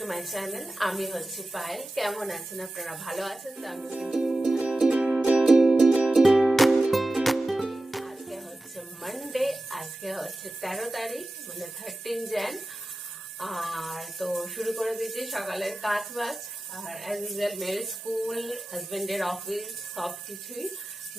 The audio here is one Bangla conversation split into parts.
To my channel. আমি হচ্ছে পায়েল। কেমন আছেন আপনারা? ভালো আছেন তো? আমি আজকে হচ্ছে মানডে, আজকে হচ্ছে 13 তারিখ, মানে 13 jan। আর তো শুরু করে দিয়েছি সকালের কাজ বাজ। আর অ্যাজ ইউজুয়াল মেয়ের স্কুল, হাজবেন্ডের অফিস, সব কিছুই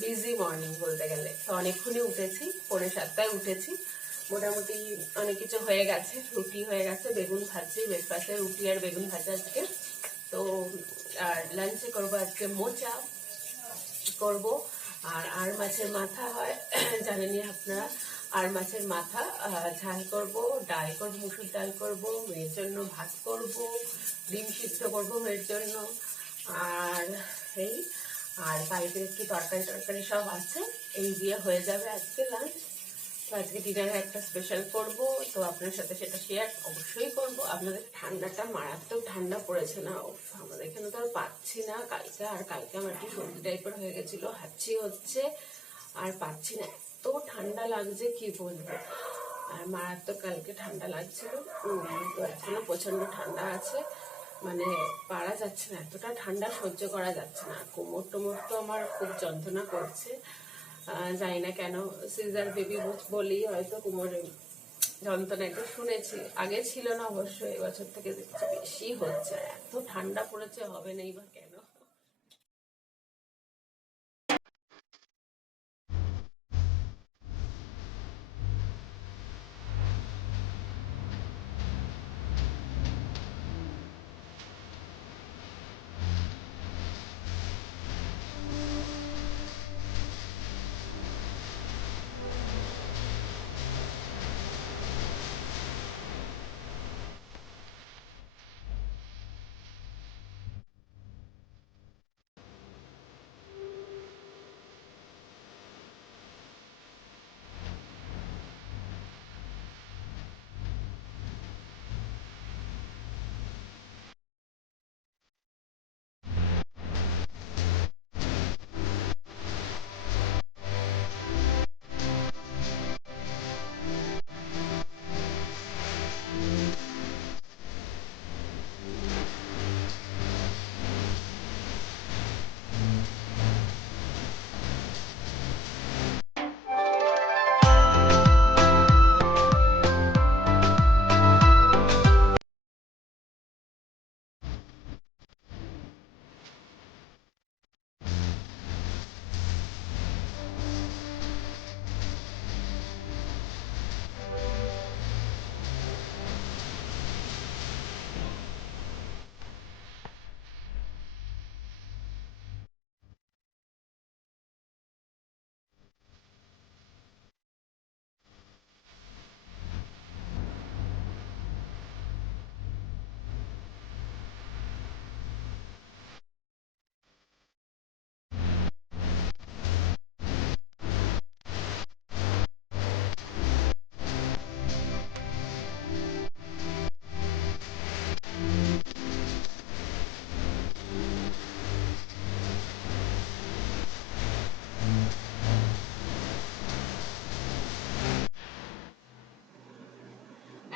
বিজি মর্নিং বলতে গেলে। তো অনেকক্ষণই উঠেছি, 6:45 উঠেছি। মোটামুটি অনেক কিছু হয়ে গেছে। রুটি হয়ে গেছে, বেগুন ভাজি, ব্রেকফাস্টে রুটি আর বেগুন ভাজা আজকে। তো আর লাঞ্চে করবো আজকে মোচা করব। আর মাছের মাথা হয় জানেনই আপনারা। আর মাছের মাথা ঝাল করব, ডাল করব, মুসুর ডাল করব, মেয়ের জন্য ভাত করব, ডিম সিদ্ধ করব মেয়ের জন্য। আর এই আর বাড়িতে একটু তরকারি সব আছে, এই দিয়ে হয়ে যাবে আজকে লাঞ্চ। তো আজকে ডিনারে একটা স্পেশাল করব, তো আপনার সাথে সেটা শেয়ার অবশ্যই করব। আপনাদের ঠান্ডাটা মারাত্মক ঠান্ডা পড়েছে না? আমাদের এখানে তো আর পাচ্ছি না। কালকে আমার একটু সর্দি টাইপের হয়ে গেছিল, হাঁচি হচ্ছে, আর পাচ্ছি না। এত ঠান্ডা লাগছে কি বলবো। আর মারাত্মক কালকে ঠান্ডা লাগছিল। তো আজকে প্রচন্ড ঠান্ডা আছে, মানে পারা যাচ্ছে না, এতটা ঠান্ডা সহ্য করা যাচ্ছে না। কোমর টোমর তো আমার খুব যন্ত্রণা করছে, জানি না কেন। সিজার বেবি বলেই হয়তো কোমরে যন্ত্রণা একটু শুনেছি, আগে ছিল না অবশ্য, এবছর থেকে দেখছি বেশি হচ্ছে। এত ঠান্ডা পড়েছে, হবে নেই বা কেন।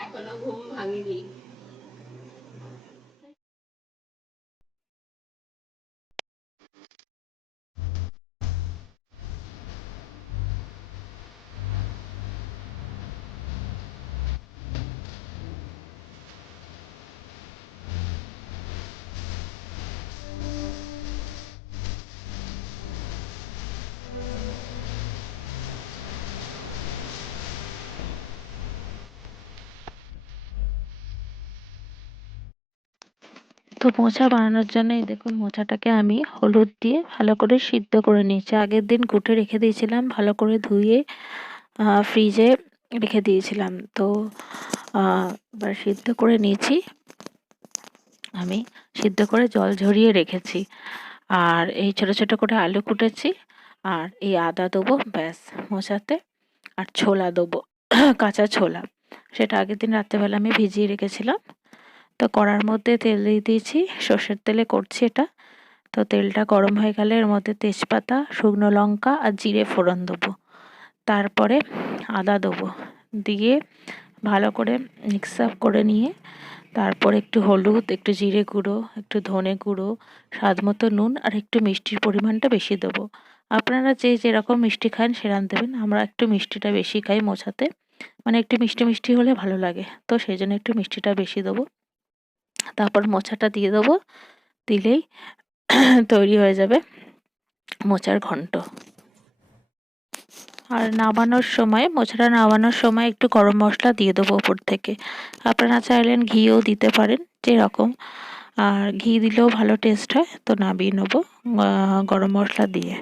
এখনো ঘুম ভাঙিনি। তো মোচা বানানোর জন্য এই দেখুন, মোচাটাকে আমি হলুদ দিয়ে ভালো করে সিদ্ধ করে নিয়েছি। আগের দিন কুটে রেখে দিয়েছিলাম, ভালো করে ধুয়ে ফ্রিজে রেখে দিয়েছিলাম। তো এবার সিদ্ধ করে নিয়েছি আমি, সিদ্ধ করে জল ঝরিয়ে রেখেছি। আর এই ছোট ছোট করে আলু কুটেছি, আর এই আদা দেবো ব্যাস মোচাতে। আর ছোলা দেবো কাঁচা ছোলা, সেটা আগের দিন রাত্রেবেলা আমি ভিজিয়ে রেখেছিলাম। তো কড়ার মধ্যে তেল দিয়ে দিয়েছি, সর্ষের তেলে করছি এটা। তো তেলটা গরম হয়ে গেলে এর মধ্যে তেজপাতা, শুকনো লঙ্কা আর জিরে ফোড়ন দেবো। তারপরে আদা দেবো, দিয়ে ভালো করে মিক্স আপ করে নিয়ে তারপর একটু হলুদ, একটু জিরে গুঁড়ো, একটু ধনে গুঁড়ো, স্বাদ মতো নুন আর একটু মিষ্টির পরিমাণটা বেশি দেবো। আপনারা যে যেরকম মিষ্টি খান সেরকম দেবেন। আমরা একটু মিষ্টিটা বেশি খাই মোচাতে, মানে একটু মিষ্টি মিষ্টি হলে ভালো লাগে, তো সেই জন্য একটু মিষ্টিটা বেশি দেবো। তারপর মোচাটা দিয়ে দেবো, দিলেই তৈরি হয়ে যাবে মোচার ঘন্ট। আর মোচাটা নামানোর সময় একটু গরম মশলা দিয়ে দেবো ওপর থেকে। আপনারা চাইলেন ঘিও দিতে পারেন যেরকম, আর ঘি দিলেও ভালো টেস্ট হয়। তো নামিয়ে নেবো গরম মশলা দিয়ে।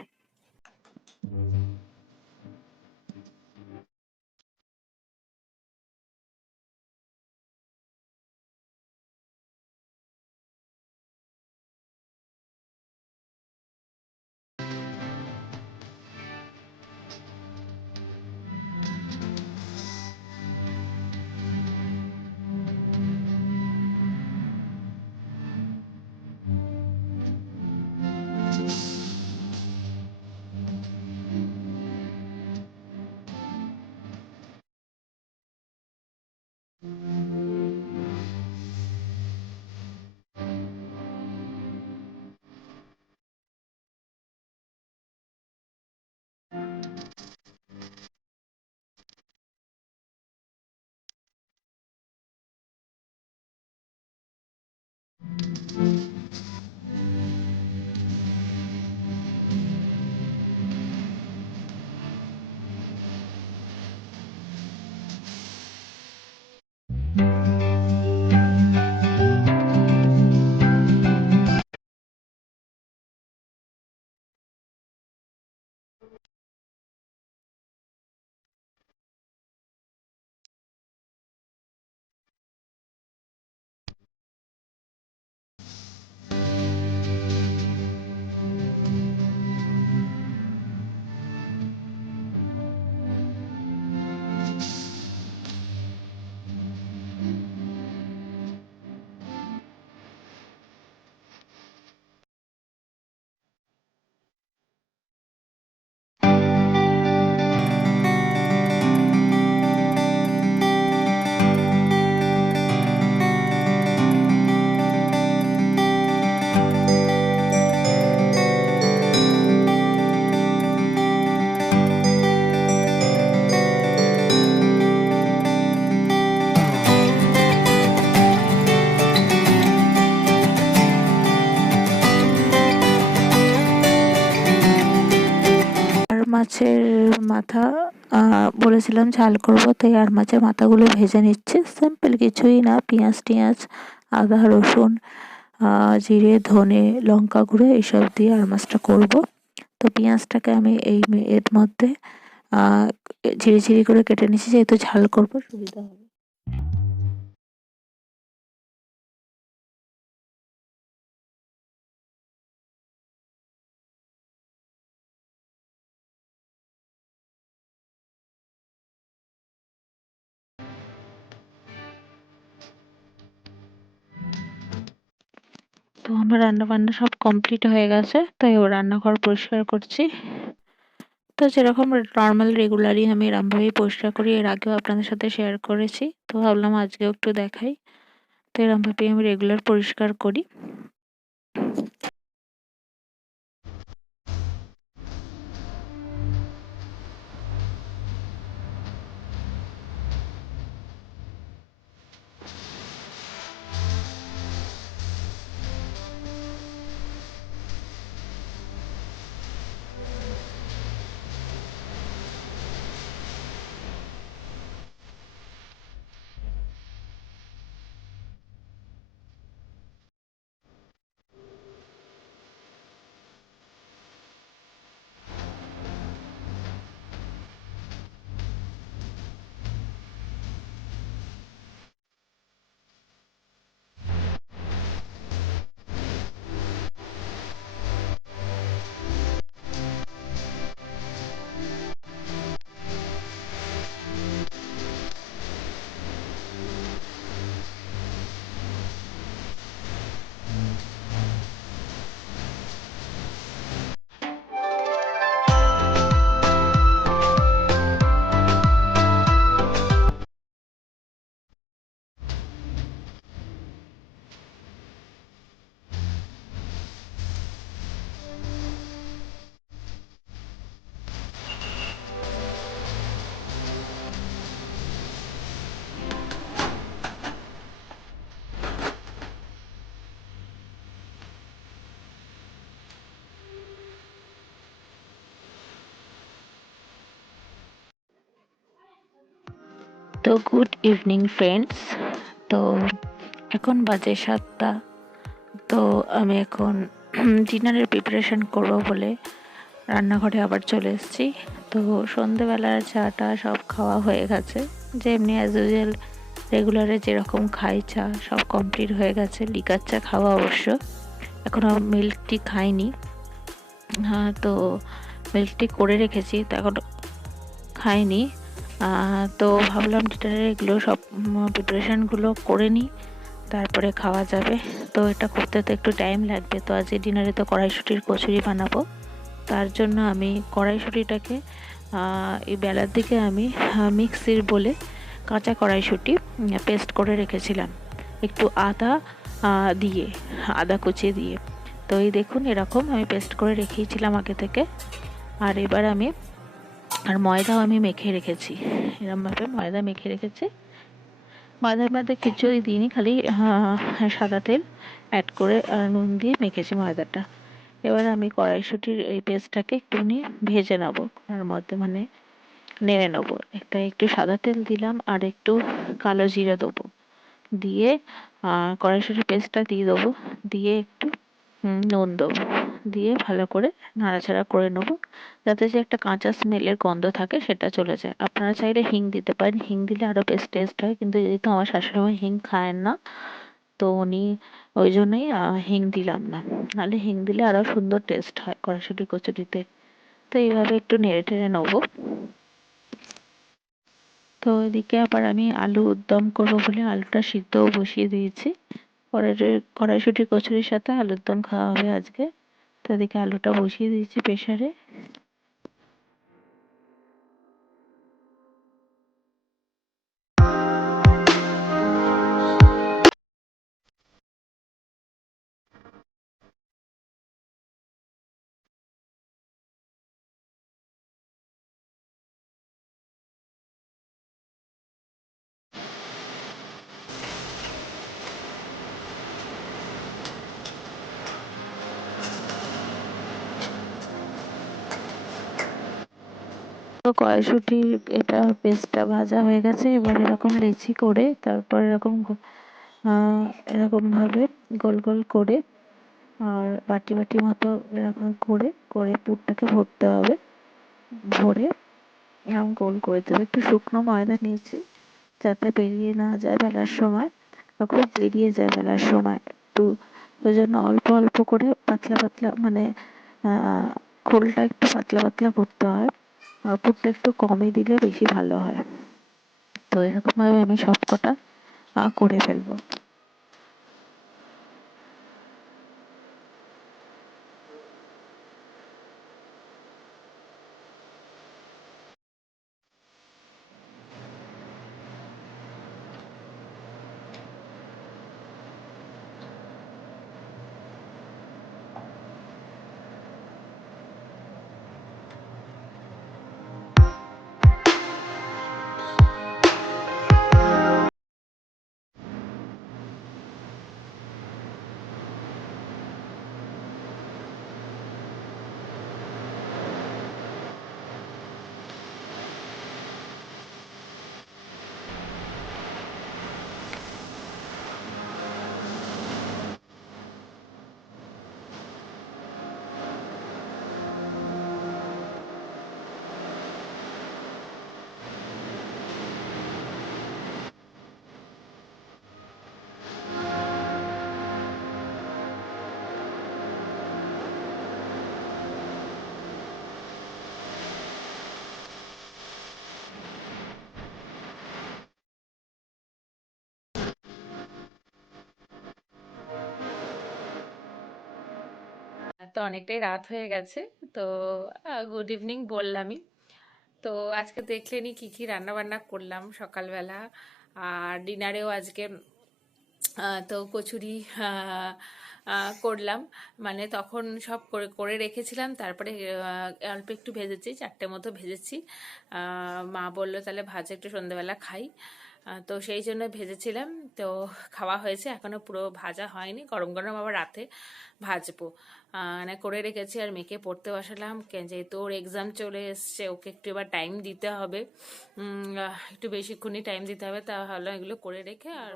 মাছের মাথা বলেছিলাম ঝাল করব, তাই আর মাছের মাথাগুলো ভেজে নিচ্ছে। সিম্পল কিছুই না, পেঁয়াজ টিয়াজ, আদা রসুন, জিরে ধনে লঙ্কা গুঁড়ো এইসব দিয়ে আর মাছটা করব। তো পেঁয়াজটাকে আমি এর মধ্যে ঝিরি ঝিরি করে কেটে নিচ্ছি, যেহেতু ঝাল করব সুবিধা হবে। তো আমার রান্না বান্না সব কমপ্লিট হয়ে গেছে, তাই ও রান্নাঘর পরিষ্কার করছি। তো যেরকম নর্মাল রেগুলারই আমি এরমভাবেই পরিষ্কার করি, এর আগেও আপনাদের সাথে শেয়ার করেছি, তো ভাবলাম আজকেও একটু দেখাই। তো এরমভাবেই আমি রেগুলার পরিষ্কার করি। তো গুড ইভিনিং ফ্রেন্ডস। তো এখন বাজে 7টা। তো আমি এখন ডিনারের প্রিপারেশন করবো বলে রান্নাঘরে আবার চলে এসেছি। তো সন্ধেবেলার চাটা সব খাওয়া হয়ে গেছে, যে এমনি অ্যাজ ইউজুয়াল রেগুলারে যেরকম খাই চা সব কমপ্লিট হয়ে গেছে। লিকার চা খাওয়া অবশ্য, এখনও মিল্ক টি খাইনি। হ্যাঁ, তো মিল্ক টি করে রেখেছি, তো এখন খাইনি। তো ভাবলাম ডিনারের এগুলো সব প্রিপারেশানগুলো করে নিই, তারপরে খাওয়া যাবে। তো এটা করতে তো একটু টাইম লাগবে। তো আজকে ডিনারে তো কড়াইশুঁটির কচুরি বানাবো, তার জন্য আমি কড়াইশুঁটিটাকে এই বেলার দিকে আমি মিক্সির বলে কাঁচা কড়াইশুঁটি পেস্ট করে রেখেছিলাম একটু আদা দিয়ে, আদা কুচিয়ে দিয়ে। তো এই দেখুন এরকম আমি পেস্ট করে রেখেছিলাম আগে থেকে। আর এবার আমি ময়দাও আমি মেখে রেখেছি, এরকমভাবে ময়দা মেখে রেখেছি। ময়দার মধ্যে কিছুই দিইনি, খালি সাদা তেল অ্যাড করে নুন দিয়ে মেখেছি ময়দাটা। এবার আমি কড়াইশুঁটির এই পেস্টটাকে একটুখানি ভেজে নেবো, ওর মধ্যে মানে নেড়ে নেবো। একটু সাদা তেল দিলাম আর একটু কালো জিরে দেবো, দিয়ে কড়াইশুঁটির পেস্টটা দিয়ে দেবো, দিয়ে একটু নুন দেবো, দিয়ে ভালো করে নাড়াচাড়া করে নেবো, যাতে যে একটা কাঁচা স্মেলের গন্ধ থাকে সেটা চলে যায়। আপনারা চাইলে হিং দিতে পারেন, হিং দিলে আরও বেশ টেস্ট হয়, কিন্তু যেহেতু আমার শাশুড়িমা হিং খায় না, তো উনি ওই জন্যই হিং দিলাম না, নাহলে হিং দিলে আরও সুন্দর টেস্ট হয় কড়াইশুঁটি কচুরিতে। তো এইভাবে একটু নেড়ে টেড়ে নেবো। তো এদিকে আবার আমি আলু উদ্দম করবো বলে আলুটা সিদ্ধও বসিয়ে দিয়েছি। কড়াইশুঁটি কচুরির সাথে আলুর দম খাওয়া হবে আজকে। তো এদিকে আলুটা বসিয়ে দিয়েছি প্রেসারে। তো কড়াইশুঁটি এটা পেস্টটা ভাজা হয়ে গেছে। এবার এরকম লেচি করে, তারপর এরকম ভাবে গোল গোল করে, আর বাটি বাটি মতো এরকম করে করে পুরটাকে ভরতে হবে। ভরে এরকম গোল করে দেবে। একটু শুকনো ময়দা নিয়েছি, যাতে বেরিয়ে না যায় বেলার সময়, বা খুব বেরিয়ে যায় বেলার সময়। একটু ওই জন্য অল্প অল্প করে পাতলা পাতলা, মানে খোলটা একটু পাতলা পাতলা করতে হয়, আর পুরটা একটু কমই দিলে বেশি ভালো হয়। তো এরকম ভাবে আমি সব কটা করে ফেলবো। তো অনেকটাই রাত হয়ে গেছে। তো গুড ইভিনিং বললামই। তো আজকে দেখলেনি কি কি রান্না বান্না করলাম সকালবেলা, আর ডিনারেও আজকে তো কচুরি করলাম। মানে তখন সব করে করে রেখেছিলাম, তারপরে অল্প একটু ভেজেছি, 4টে মতো ভেজেছি। মা বললো তাহলে ভাজা একটু সন্ধ্যেবেলা খাই। তো সেই জন্য ভেজেছিলাম, তো খাওয়া হয়েছে, এখনও পুরো ভাজা হয়নি, গরম গরম আবার রাতে ভাজবো। মানে করে রেখেছি, আর মেয়েকে পড়তে বসালাম, যেহেতু ওর এক্সাম চলে এসছে, ওকে একটু এবার টাইম দিতে হবে, একটু বেশিক্ষণই টাইম দিতে হবে, তাহলে এগুলো করে রেখে। আর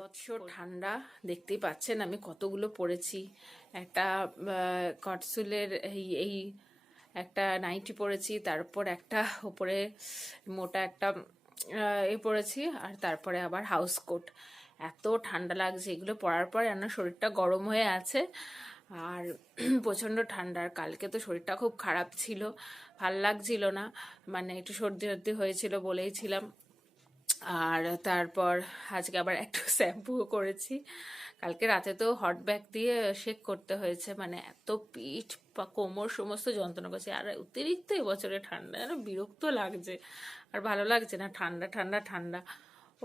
ঠান্ডা দেখতেই পাচ্ছেন আমি কতগুলো পরেছি, একটা কটসুলের এই একটা নাইটি পরেছি, তারপর একটা উপরে মোটা একটা পরেছি, আর তারপরে আবার হাউস কোট। এত ঠান্ডা লাগছে এগুলো পরার পর, যেন শরীরটা গরম হয়ে আছে, আর প্রচণ্ড ঠান্ডা। আর কালকে তো শরীরটা খুব খারাপ ছিল, ভাল লাগছিল না, মানে একটু সর্দি সর্দি হয়েছিল বলেইছিলাম। আর তারপর আজকে আবার একটু শ্যাম্পুও করেছি। কালকে রাতে তো হট ব্যাগ দিয়ে শেক করতে হয়েছে, মানে এত পিঠ বা কোমর সমস্ত যন্ত্রণা করছে। আর অতিরিক্ত এবছরে ঠান্ডা, যেন বিরক্ত লাগছে, আর ভালো লাগছে না, ঠান্ডা ঠান্ডা ঠান্ডা,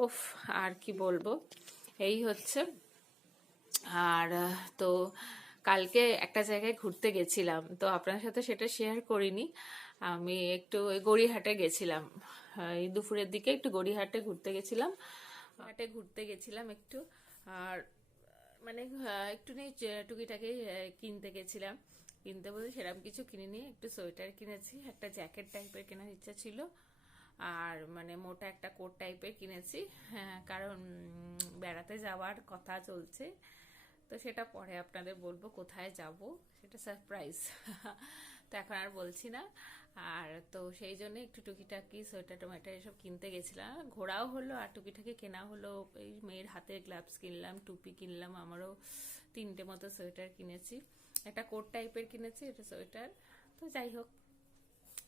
ওফ আর কি বলবো, এই হচ্ছে। আর তো কালকে একটা জায়গায় ঘুরতে গেছিলাম, তো আপনার সাথে সেটা শেয়ার করিনি। আমি একটু গড়িয়াহাটে গেছিলাম, এই দুপুরের দিকে একটু গড়িয়াহাটে ঘুরতে গেছিলাম, একটু। আর মানে একটু নেই টুকিটাকি কিনতে গেছিলাম, কিনতে বলতে সেরকম কিছু কিনিনি, একটু সোয়েটার কিনেছি, একটা জ্যাকেট টাইপের কেনার ইচ্ছা ছিল, আর মানে মোটা একটা কোট টাইপের কিনেছি, হ্যাঁ, কারণ বেড়াতে যাওয়ার কথা চলছে, তো সেটা পরে আপনাদের বলবো কোথায় যাব, সেটা সারপ্রাইজ। তো এখন আর বলছি না। আর তো সেই জন্য একটু টুকিটাকি সোয়েটার টোমেটার এসব কিনতে গেছিলাম, ঘোরাও হলো আর টুকিটাকি কেনা হলো। এই মেয়ের হাতের গ্লাভস কিনলাম, টুপি কিনলাম, আমারও 3টে মতো সোয়েটার কিনেছি, একটা কোট টাইপের কিনেছি, এটা সোয়েটার। তো যাই হোক,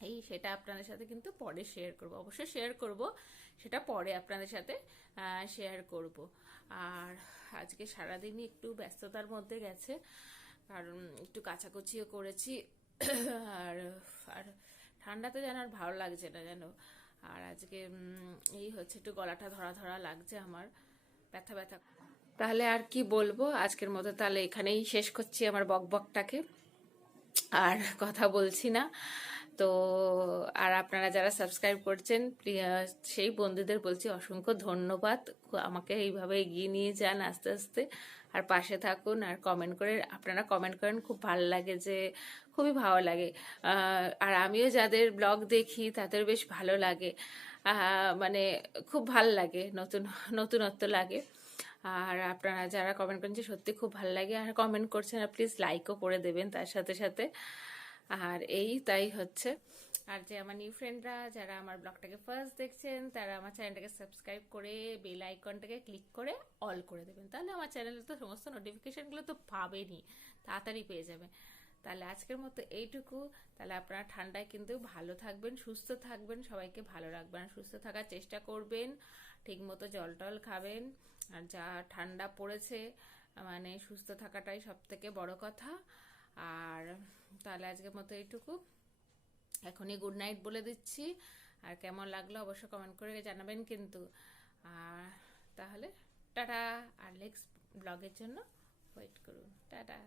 এই সেটা আপনাদের সাথে কিন্তু পরে শেয়ার করব, অবশ্যই শেয়ার করব, সেটা পরে আপনাদের সাথে শেয়ার করব। আর আজকে সারাদিনই একটু ব্যস্ততার মধ্যে গেছে, কারণ একটু কাচাকুচিও করেছি, আর আর ঠান্ডাতে যেন আর ভালো লাগছে না যেন। আর আজকে এই হচ্ছে, একটু গলাটা ধরা ধরা লাগছে আমার, ব্যথা ব্যথা। তাহলে আর কি বলবো, আজকের মতো তাহলে এখানেই শেষ করছি আমার বকবকটাকে, আর কথা বলছি না। তো আর আপনারা যারা সাবস্ক্রাইব করছেন, সেই বন্ধুদের বলছি অসংখ্য ধন্যবাদ, আমাকে এইভাবে এগিয়ে নিয়ে যান আস্তে আস্তে, আর পাশে থাকুন, আর কমেন্ট করে, আপনারা কমেন্ট করেন, খুব ভালো লাগে, যে খুবই ভালো লাগে। আর আমিও যাদের ব্লগ দেখি তাদের বেশ ভালো লাগে, মানে খুব ভালো লাগে, নতুনত্ব লাগে। আর আপনারা যারা কমেন্ট করছেন সত্যি খুব ভালো লাগে, আর কমেন্ট করছেন, আর প্লিজ লাইকও করে দেবেন তার সাথে সাথে। আর তাই হচ্ছে। আর যে আমার নিউ ফ্রেন্ডরা যারা আমার ব্লগটাকে ফার্স্ট দেখছেন, তারা আমার চ্যানেলটাকে সাবস্ক্রাইব করে বেল আইকনটাকে ক্লিক করে অল করে দেবেন, তাহলে আমার চ্যানেলে তো সমস্ত নোটিফিকেশনগুলো তো পাবেনই, তাড়াতাড়ি পেয়ে যাবেন। তাহলে আজকের মতো এইটুকু। তাহলে আপনারা ঠান্ডায় কিন্তু ভালো থাকবেন, সুস্থ থাকবেন, সবাইকে ভালো রাখবেন, সুস্থ থাকার চেষ্টা করবেন, ঠিকমতো জল টল খাবেন, আর যা ঠান্ডা পড়েছে, মানে সুস্থ থাকাটাই সব থেকে বড় কথা। আর তাহলে আজকের মতো এইটুকু, এখনই গুড নাইট বলে দিচ্ছি, আর কেমন লাগলো অবশ্যই কমেন্ট করে জানাবেন কিন্তু। আর তাহলে টাটা, আর নেক্সট ব্লগের জন্য ওয়েট করুন, টাটা।